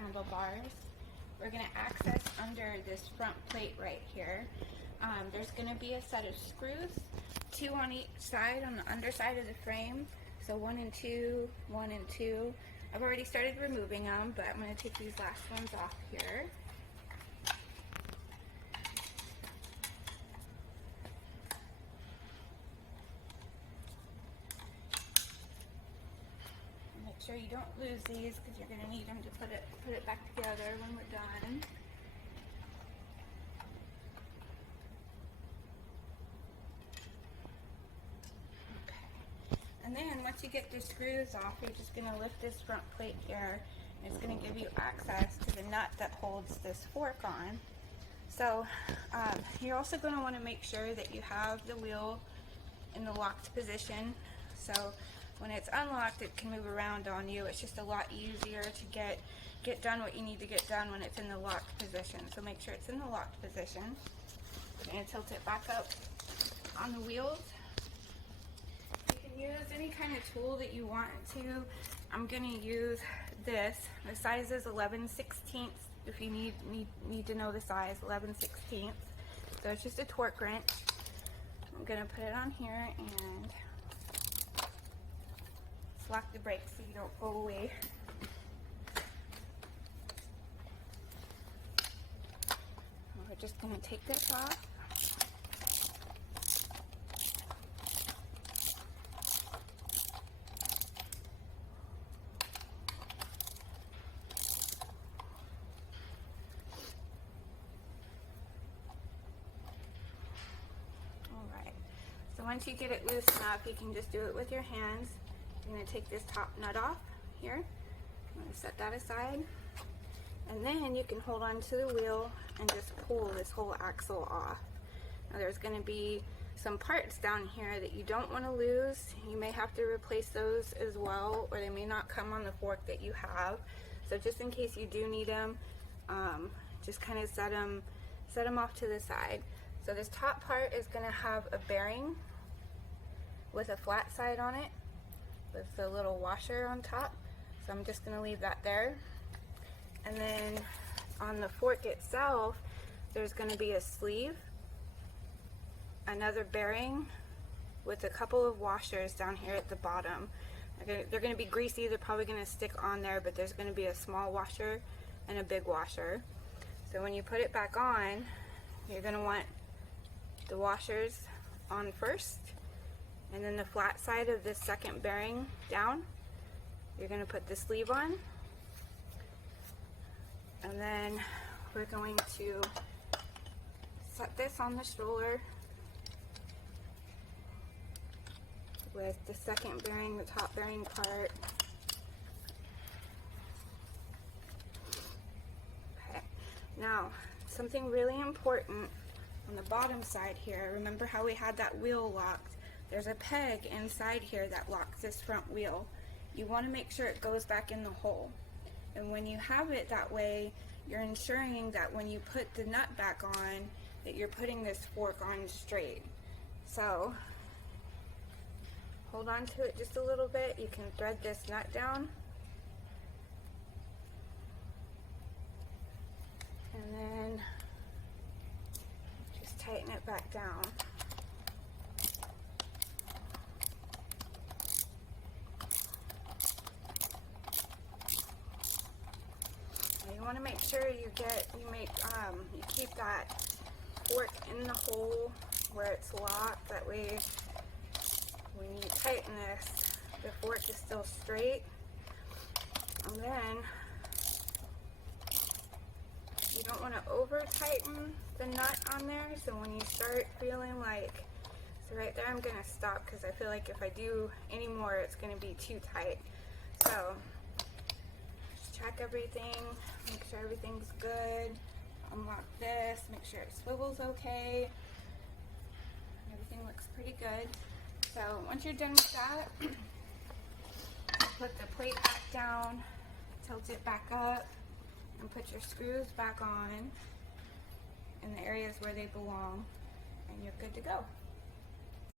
handlebars. We're going to access under this front plate right here. There's going to be a set of screws, 2 on each side on the underside of the frame. So 1 and 2, 1 and 2. I've already started removing them, but I'm going to take these last ones off here. Make sure you don't lose these because you're going to need them to put it back together when we're done. And then once you get the screws off, you're just going to lift this front plate here, and it's going to give you access to the nut that holds this fork on. So you're also going to want to make sure that you have the wheel in the locked position. So when it's unlocked, it can move around on you. It's just a lot easier to get done what you need to get done when it's in the locked position. So make sure it's in the locked position. We're going to tilt it back up on the wheels. Use any kind of tool that you want to. I'm going to use this. The size is 11/16 if you need to know the size, 11/16. So it's just a torque wrench. I'm going to put it on here and lock the brakes so you don't go away. We're just going to take this off. So once you get it loose enough, you can just do it with your hands. You're going to take this top nut off here. I'm going to set that aside. And then you can hold on to the wheel and just pull this whole axle off. Now there's going to be some parts down here that you don't want to lose. You may have to replace those as well, or they may not come on the fork that you have. So just in case you do need them, just kind of set them off to the side. So this top part is going to have a bearing with a flat side on it with a little washer on top. So I'm just going to leave that there. And then on the fork itself, there's going to be a sleeve, another bearing with a couple of washers down here at the bottom. They're going to be greasy, they're probably going to stick on there, but there's going to be a small washer and a big washer. So when you put it back on, you're going to want the washers on first, and then the flat side of this second bearing down. You're going to put the sleeve on, and then we're going to set this on the stroller with the second bearing, the top bearing part. Okay, now something really important on the bottom side here. Remember how we had that wheel locked? There's a peg inside here that locks this front wheel. You want to make sure it goes back in the hole. And when you have it that way, you're ensuring that when you put the nut back on, that you're putting this fork on straight. So hold on to it just a little bit. You can thread this nut down. And then just tighten it back down. You want to make sure you keep that fork in the hole where it's locked. That way, when you tighten this, the fork is still straight. And then you don't want to over tighten the nut on there. So when you start feeling like, so right there, I'm gonna stop because I feel like if I do any more, it's gonna be too tight. So check everything, make sure everything's good, unlock this, make sure it swivels okay, everything looks pretty good. So once you're done with that, put the plate back down, tilt it back up, and put your screws back on in the areas where they belong, and you're good to go.